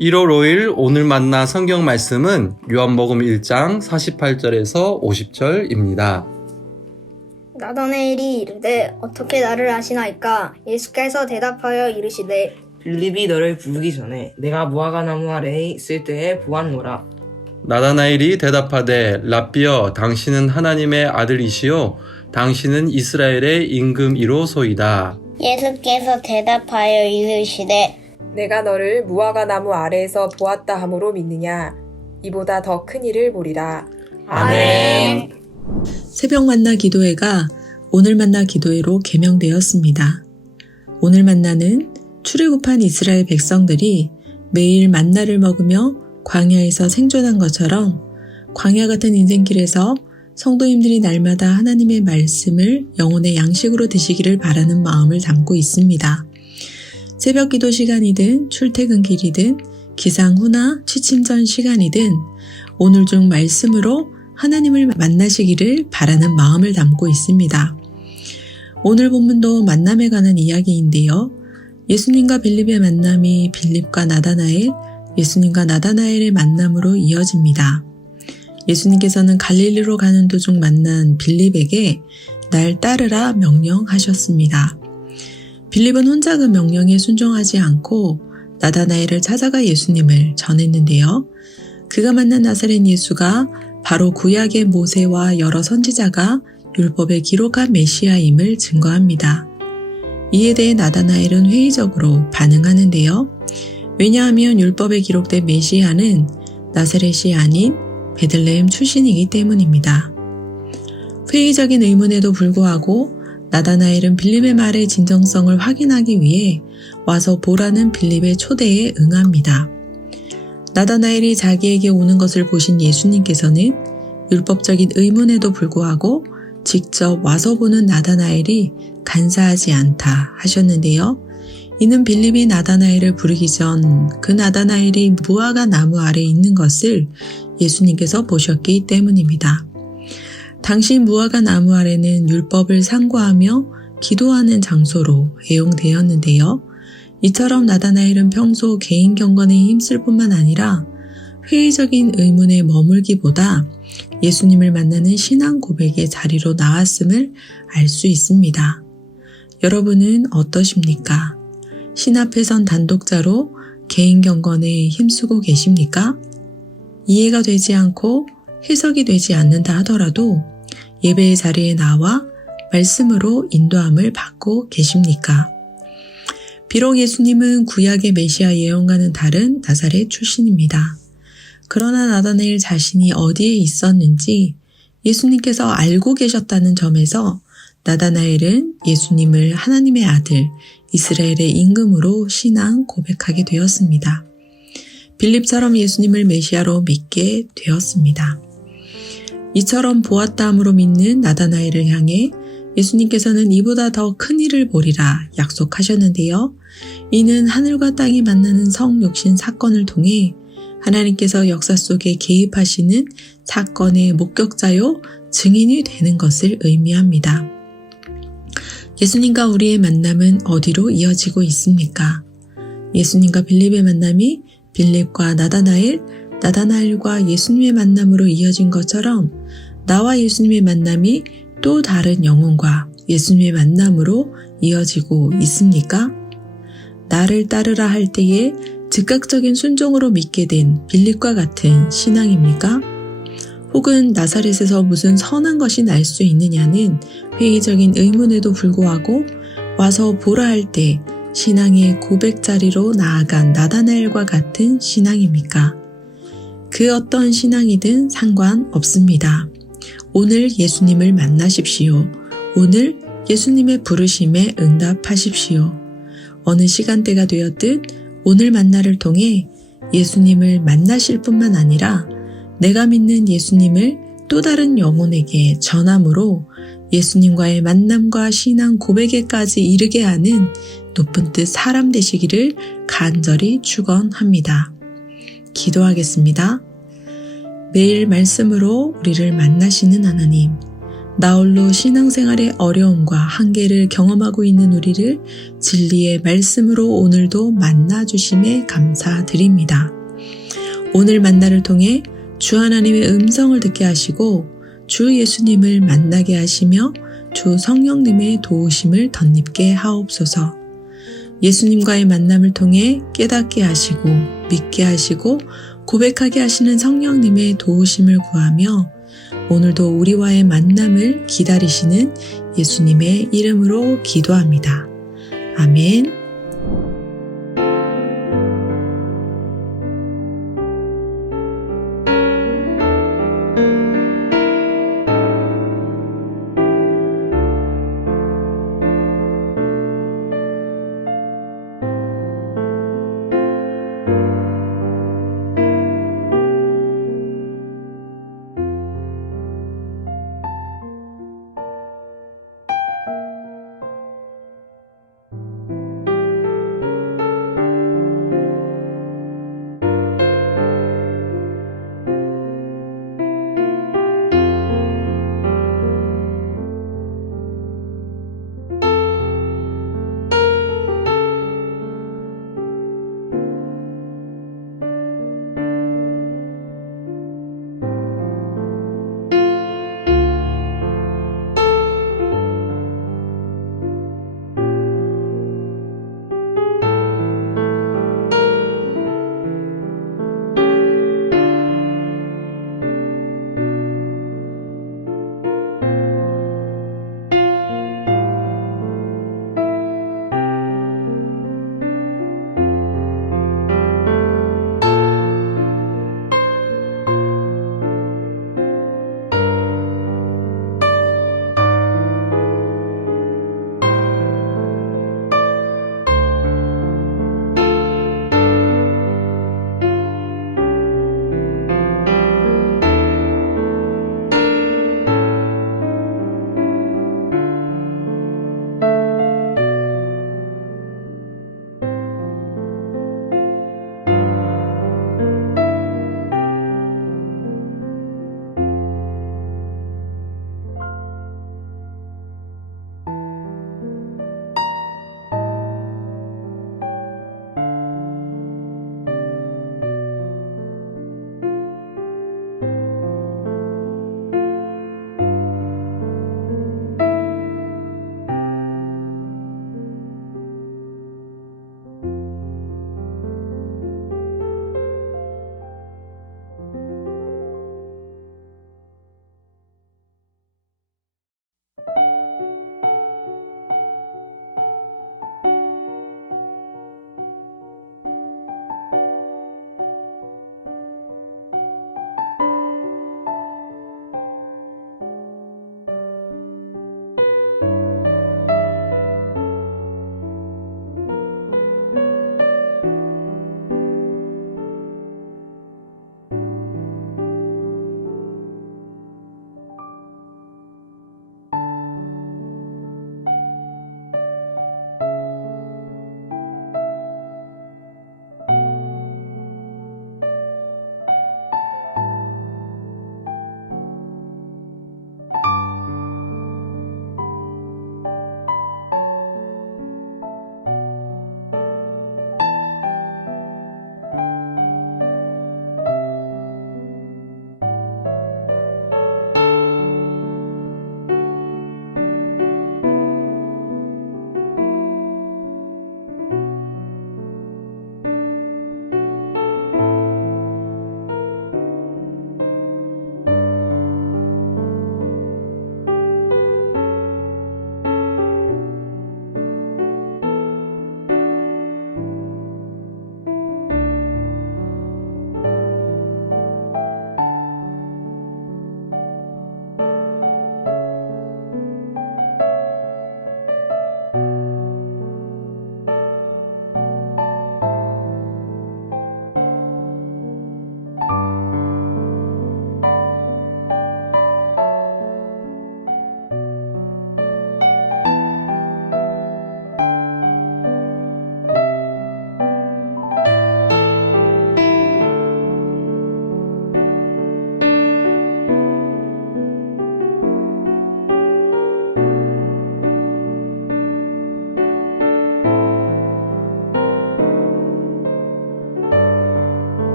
1월 5일 오늘 만나 성경 말씀은 요한복음 1장 48절에서 50절입니다. 나다나엘이 이르되 어떻게 나를 아시나이까? 예수께서 대답하여 이르시되 빌립이 너를 부르기 전에 내가 무화과나무 아래에 있을 때에 보았노라. 나다나엘이 대답하되 랍비여 당신은 하나님의 아들이시요 당신은 이스라엘의 임금이로소이다. 예수께서 대답하여 이르시되 내가 너를 무화과나무 아래에서 보았다 함으로 믿느냐? 이보다 더 큰 일을 보리라. 아멘. 새벽 만나 기도회가 오늘 만나 기도회로 개명되었습니다. 오늘 만나는 출애굽한 이스라엘 백성들이 매일 만나를 먹으며 광야에서 생존한 것처럼 광야 같은 인생길에서 성도님들이 날마다 하나님의 말씀을 영혼의 양식으로 드시기를 바라는 마음을 담고 있습니다. 새벽 기도 시간이든 출퇴근길이든 기상 후나 취침 전 시간이든 오늘 중 말씀으로 하나님을 만나시기를 바라는 마음을 담고 있습니다. 오늘 본문도 만남에 관한 이야기인데요. 예수님과 빌립의 만남이 빌립과 나다나엘, 예수님과 나다나엘의 만남으로 이어집니다. 예수님께서는 갈릴리로 가는 도중 만난 빌립에게 날 따르라 명령하셨습니다. 빌립은 혼자 그 명령에 순종하지 않고 나다나엘을 찾아가 예수님을 전했는데요. 그가 만난 나사렛 예수가 바로 구약의 모세와 여러 선지자가 율법에 기록한 메시아임을 증거합니다. 이에 대해 나다나엘은 회의적으로 반응하는데요. 왜냐하면 율법에 기록된 메시아는 나사렛이 아닌 베들레헴 출신이기 때문입니다. 회의적인 의문에도 불구하고 나다나엘은 빌립의 말의 진정성을 확인하기 위해 와서 보라는 빌립의 초대에 응합니다. 나다나엘이 자기에게 오는 것을 보신 예수님께서는 율법적인 의문에도 불구하고 직접 와서 보는 나다나엘이 간사하지 않다 하셨는데요. 이는 빌립이 나다나엘을 부르기 전 그 나다나엘이 무화과 나무 아래에 있는 것을 예수님께서 보셨기 때문입니다. 당시 무화과 나무 아래는 율법을 상고하며 기도하는 장소로 애용되었는데요. 이처럼 나다나엘은 평소 개인 경건에 힘쓸 뿐만 아니라 회의적인 의문에 머물기보다 예수님을 만나는 신앙 고백의 자리로 나왔음을 알 수 있습니다. 여러분은 어떠십니까? 신 앞에 선 단독자로 개인 경건에 힘쓰고 계십니까? 이해가 되지 않고 해석이 되지 않는다 하더라도 예배의 자리에 나와 말씀으로 인도함을 받고 계십니까? 비록 예수님은 구약의 메시아 예언과는 다른 나사렛 출신입니다. 그러나 나다나엘 자신이 어디에 있었는지 예수님께서 알고 계셨다는 점에서 나다나엘은 예수님을 하나님의 아들, 이스라엘의 임금으로 신앙 고백하게 되었습니다. 빌립처럼 예수님을 메시아로 믿게 되었습니다. 이처럼 보았다 함으로 믿는 나다나엘을 향해 예수님께서는 이보다 더 큰 일을 보리라 약속하셨는데요. 이는 하늘과 땅이 만나는 성육신 사건을 통해 하나님께서 역사 속에 개입하시는 사건의 목격자요 증인이 되는 것을 의미합니다. 예수님과 우리의 만남은 어디로 이어지고 있습니까? 예수님과 빌립의 만남이 빌립과 나다나엘, 나다나엘과 예수님의 만남으로 이어진 것처럼 나와 예수님의 만남이 또 다른 영혼과 예수님의 만남으로 이어지고 있습니까? 나를 따르라 할 때에 즉각적인 순종으로 믿게 된 빌립과 같은 신앙입니까? 혹은 나사렛에서 무슨 선한 것이 날 수 있느냐는 회의적인 의문에도 불구하고 와서 보라 할 때 신앙의 고백 자리로 나아간 나다나엘과 같은 신앙입니까? 그 어떤 신앙이든 상관없습니다. 오늘 예수님을 만나십시오. 오늘 예수님의 부르심에 응답하십시오. 어느 시간대가 되었든 오늘 만나를 통해 예수님을 만나실 뿐만 아니라 내가 믿는 예수님을 또 다른 영혼에게 전함으로 예수님과의 만남과 신앙 고백에까지 이르게 하는 높은 뜻 사람 되시기를 간절히 축원합니다. 기도하겠습니다. 매일 말씀으로 우리를 만나시는 하나님, 나홀로 신앙생활의 어려움과 한계를 경험하고 있는 우리를 진리의 말씀으로 오늘도 만나주심에 감사드립니다. 오늘 만나를 통해 주 하나님의 음성을 듣게 하시고 주 예수님을 만나게 하시며 주 성령님의 도우심을 덧입게 하옵소서. 예수님과의 만남을 통해 깨닫게 하시고 믿게 하시고 고백하게 하시는 성령님의 도우심을 구하며 오늘도 우리와의 만남을 기다리시는 예수님의 이름으로 기도합니다. 아멘.